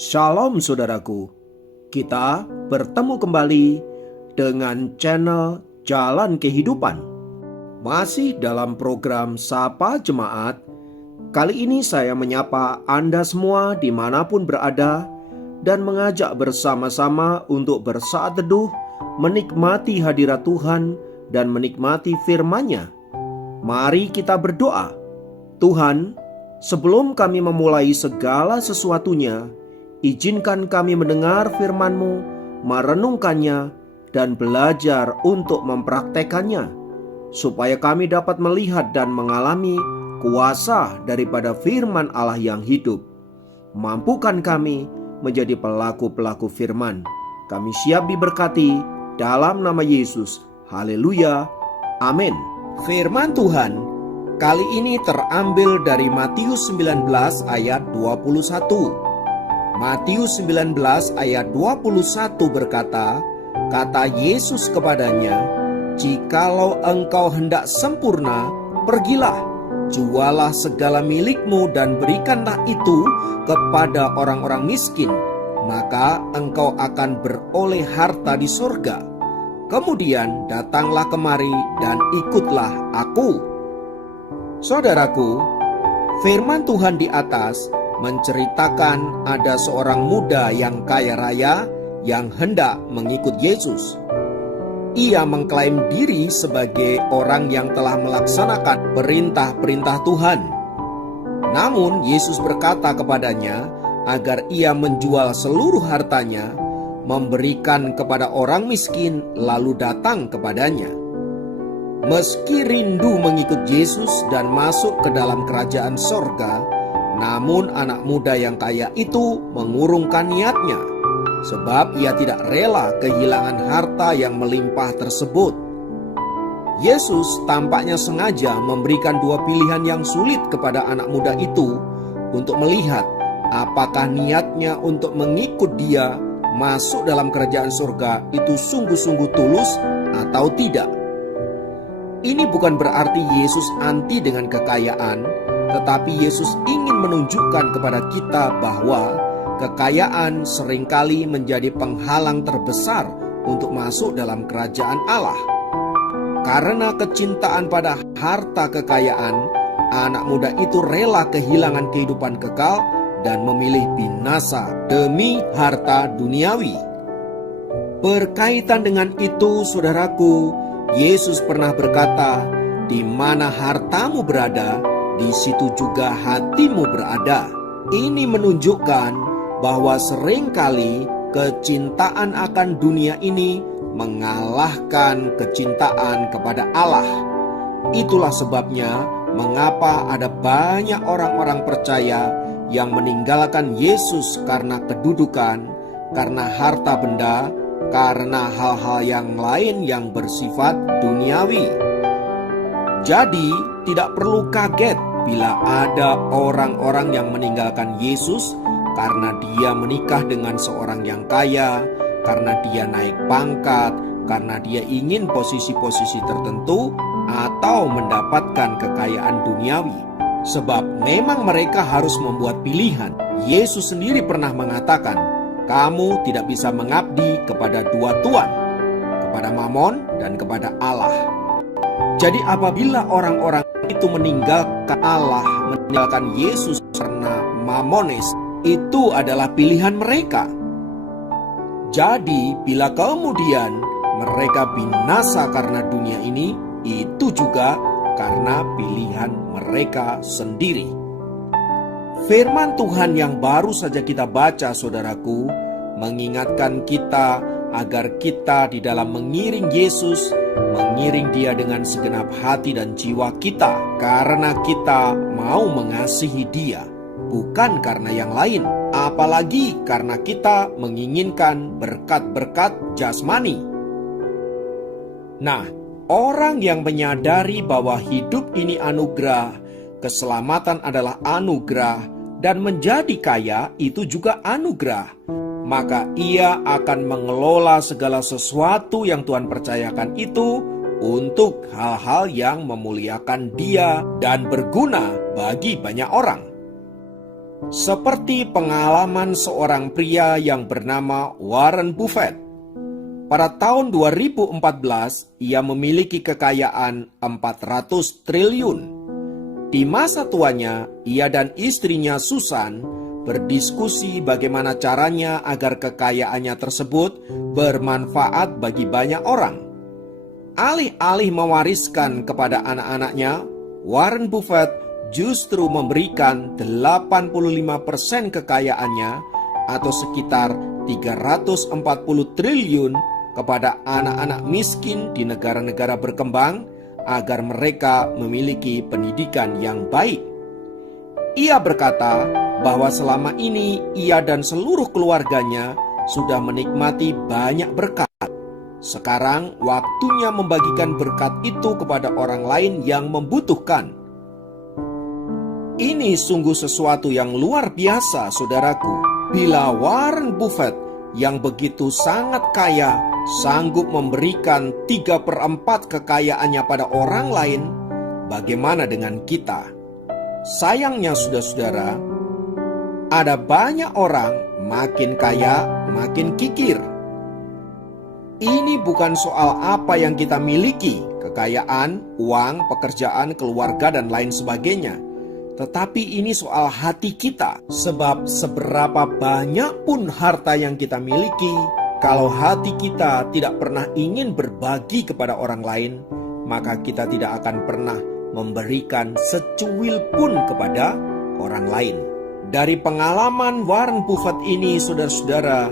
Shalom saudaraku, kita bertemu kembali dengan channel Jalan Kehidupan. Masih dalam program Sapa Jemaat. Kali ini saya menyapa Anda semua dimanapun berada dan mengajak bersama-sama untuk bersaat teduh, menikmati hadirat Tuhan dan menikmati firman-Nya. Mari kita berdoa. Tuhan, sebelum kami memulai segala sesuatunya, izinkan kami mendengar firman-Mu, merenungkannya, dan belajar untuk mempraktekannya, supaya kami dapat melihat dan mengalami kuasa daripada firman Allah yang hidup. Mampukan kami menjadi pelaku-pelaku firman. Kami siap diberkati dalam nama Yesus. Haleluya. Amin. Firman Tuhan kali ini terambil dari Matius 19 ayat 21. Matius 19 ayat 21 berkata, kata Yesus kepadanya, "Jikalau engkau hendak sempurna, pergilah, jualah segala milikmu dan berikanlah itu kepada orang-orang miskin, maka engkau akan beroleh harta di surga. Kemudian datanglah kemari dan ikutlah aku." Saudaraku, firman Tuhan di atas menceritakan ada seorang muda yang kaya raya yang hendak mengikut Yesus. Ia mengklaim diri sebagai orang yang telah melaksanakan perintah-perintah Tuhan. Namun Yesus berkata kepadanya agar ia menjual seluruh hartanya, memberikan kepada orang miskin, lalu datang kepadanya. Meski rindu mengikut Yesus dan masuk ke dalam kerajaan sorga, namun anak muda yang kaya itu mengurungkan niatnya, sebab ia tidak rela kehilangan harta yang melimpah tersebut. Yesus tampaknya sengaja memberikan dua pilihan yang sulit kepada anak muda itu untuk melihat apakah niatnya untuk mengikut Dia masuk dalam kerajaan surga itu sungguh-sungguh tulus atau tidak. Ini bukan berarti Yesus anti dengan kekayaan, tetapi Yesus ingin menunjukkan kepada kita bahwa kekayaan seringkali menjadi penghalang terbesar untuk masuk dalam kerajaan Allah. Karena kecintaan pada harta kekayaan, anak muda itu rela kehilangan kehidupan kekal dan memilih binasa demi harta duniawi. Berkaitan dengan itu, saudaraku, Yesus pernah berkata, "Di mana hartamu berada, di situ juga hatimu berada." Ini menunjukkan bahwa seringkali kecintaan akan dunia ini mengalahkan kecintaan kepada Allah. Itulah sebabnya mengapa ada banyak orang-orang percaya yang meninggalkan Yesus karena kedudukan, karena harta benda, karena hal-hal yang lain yang bersifat duniawi. Jadi, tidak perlu kaget bila ada orang-orang yang meninggalkan Yesus karena dia menikah dengan seorang yang kaya, karena dia naik pangkat, karena dia ingin posisi-posisi tertentu, atau mendapatkan kekayaan duniawi. Sebab memang mereka harus membuat pilihan. Yesus sendiri pernah mengatakan, "Kamu tidak bisa mengabdi kepada dua tuan, kepada Mamon dan kepada Allah." Jadi apabila orang-orang itu meninggalkan Allah, meninggalkan Yesus karena mamones, itu adalah pilihan mereka. Jadi bila kemudian mereka binasa karena dunia ini, itu juga karena pilihan mereka sendiri. Firman Tuhan yang baru saja kita baca, saudaraku, mengingatkan kita agar kita di dalam mengiring Yesus, mengiring Dia dengan segenap hati dan jiwa kita, karena kita mau mengasihi Dia, bukan karena yang lain, apalagi karena kita menginginkan berkat-berkat jasmani. Nah, orang yang menyadari bahwa hidup ini anugerah, keselamatan adalah anugerah, dan menjadi kaya itu juga anugerah, maka ia akan mengelola segala sesuatu yang Tuhan percayakan itu untuk hal-hal yang memuliakan Dia dan berguna bagi banyak orang. Seperti pengalaman seorang pria yang bernama Warren Buffett. Pada tahun 2014, ia memiliki kekayaan 400 triliun. Di masa tuanya, ia dan istrinya Susan berdiskusi bagaimana caranya agar kekayaannya tersebut bermanfaat bagi banyak orang. Alih-alih mewariskan kepada anak-anaknya, Warren Buffett justru memberikan 85% kekayaannya atau sekitar 340 triliun kepada anak-anak miskin di negara-negara berkembang agar mereka memiliki pendidikan yang baik. Ia berkata bahwa selama ini ia dan seluruh keluarganya sudah menikmati banyak berkat. Sekarang waktunya membagikan berkat itu kepada orang lain yang membutuhkan. Ini sungguh sesuatu yang luar biasa, saudaraku. Bila Warren Buffett yang begitu sangat kaya sanggup memberikan 3/4 kekayaannya pada orang lain, bagaimana dengan kita? Sayangnya saudara-saudara, ada banyak orang makin kaya makin kikir. Ini bukan soal apa yang kita miliki, kekayaan, uang, pekerjaan, keluarga, dan lain sebagainya. Tetapi ini soal hati kita. Sebab seberapa banyak pun harta yang kita miliki, kalau hati kita tidak pernah ingin berbagi kepada orang lain, maka kita tidak akan pernah memberikan secuil pun kepada orang lain. Dari pengalaman Warren Buffett ini, saudara-saudara,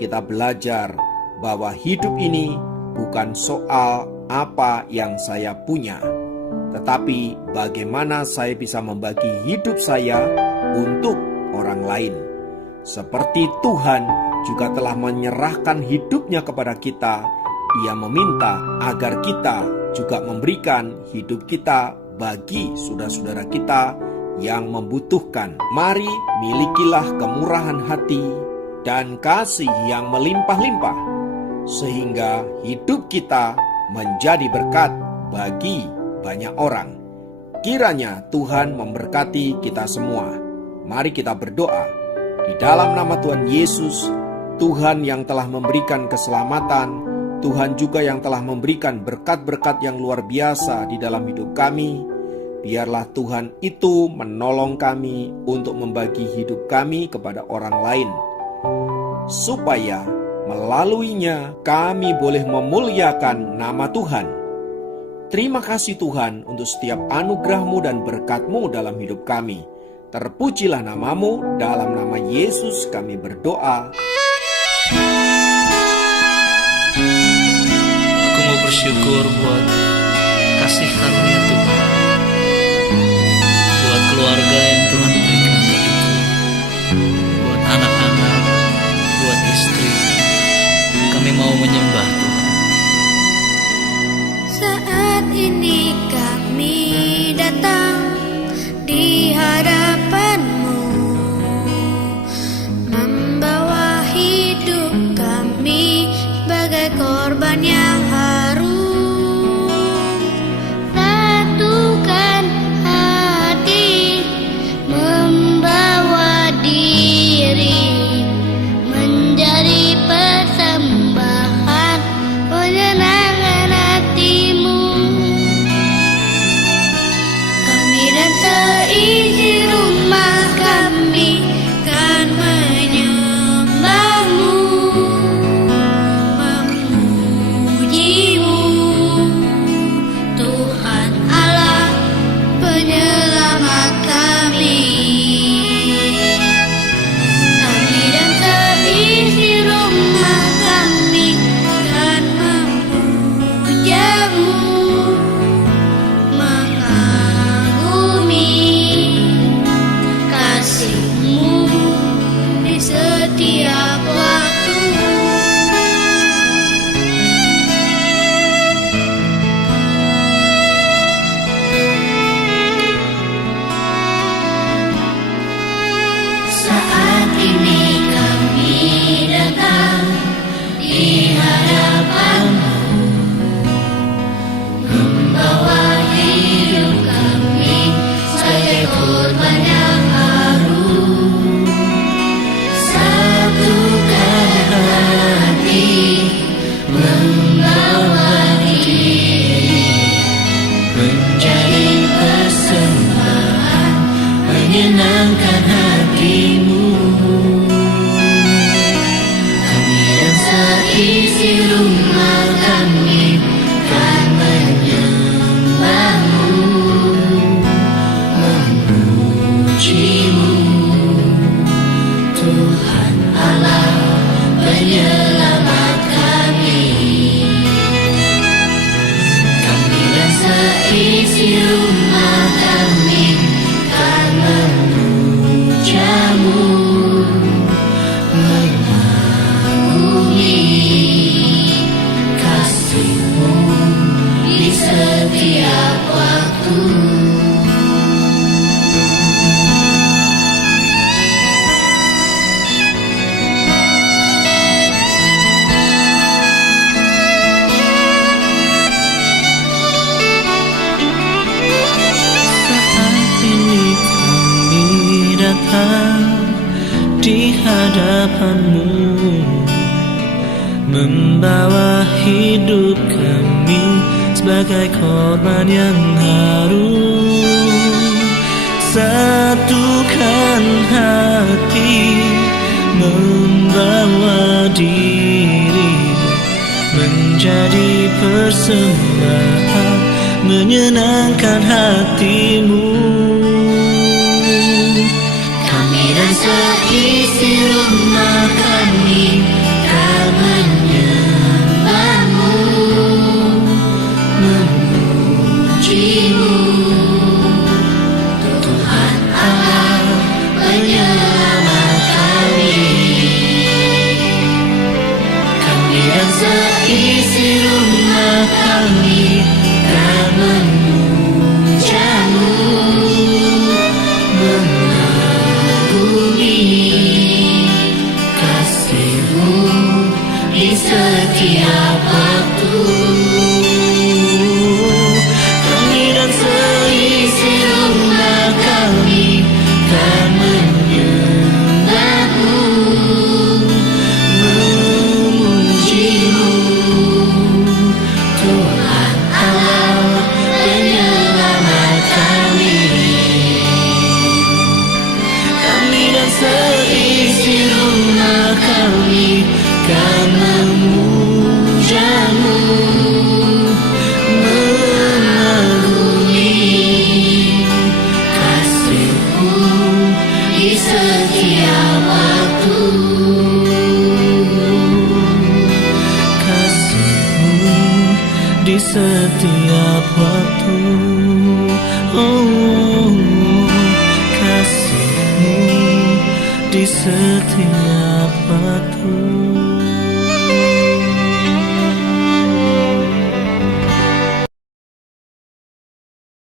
kita belajar bahwa hidup ini bukan soal apa yang saya punya, tetapi bagaimana saya bisa membagi hidup saya untuk orang lain. Seperti Tuhan juga telah menyerahkan hidupnya kepada kita, Ia meminta agar kita juga memberikan hidup kita bagi saudara-saudara kita yang membutuhkan. Mari milikilah kemurahan hati dan kasih yang melimpah-limpah, sehingga hidup kita menjadi berkat bagi banyak orang. Kiranya Tuhan memberkati kita semua. Mari kita berdoa. Di dalam nama Tuhan Yesus, Tuhan yang telah memberikan keselamatan, Tuhan juga yang telah memberikan berkat-berkat yang luar biasa di dalam hidup kami. Biarlah Tuhan itu menolong kami untuk membagi hidup kami kepada orang lain, supaya melaluinya kami boleh memuliakan nama Tuhan. Terima kasih Tuhan untuk setiap anugerah-Mu dan berkat-Mu dalam hidup kami. Terpujilah nama-Mu, dalam nama Yesus kami berdoa. Aku mau bersyukur buat kasih karunia Tuhan, buat keluarga yang Tuhan berikan bagiku, buat anak-anak, buat istri. Kami mau menyembah Tuhan. Saat ini kami datang di hadapan-Mu, membawa hidup kami sebagai korban yang harum. Satukan hati, membawa diri menjadi persembahan menyenangkan hati-Mu. Kami dan seisi rumah kami kan menyembah-Mu, memuji-Mu, Tuhan Allah penyelamat kami. Kami dan seisi rumah kami kan memuja-Mu, mengagumi kasih-Mu di setiap waktu. Saat ini kami datang di hadapan-Mu, membawa hidup kami sebagai korban yang harum. Tuhan Allah penyelamat kami. Kami dan seisi rumah kami akan memujamu, mengagumi kasih-Mu di setiap waktu. Di hadapan-Mu, membawa hidup kami sebagai korban yang harum. Satukan hati, membawa diri menjadi persembahan, menyenangkan hati-Mu. Dan seisi rumah kami akan menyembah-Mu, memuji-Mu, Tuhan Allah penyelamat kami. Kami dan seisi rumah kami akan memuja-Mu, kasih-Mu di setiap waktu. Kami dan seisi rumah kami akan menyembah-Mu, memuji-Mu, Tuhan Allah penyelamat kami. Kami dan seisi rumah kami akan memuja-Mu, mengagumi kasih-Mu di setiap waktu. Kasih-Mu di setiap waktu. Oh, kasih-Mu di setiap waktu.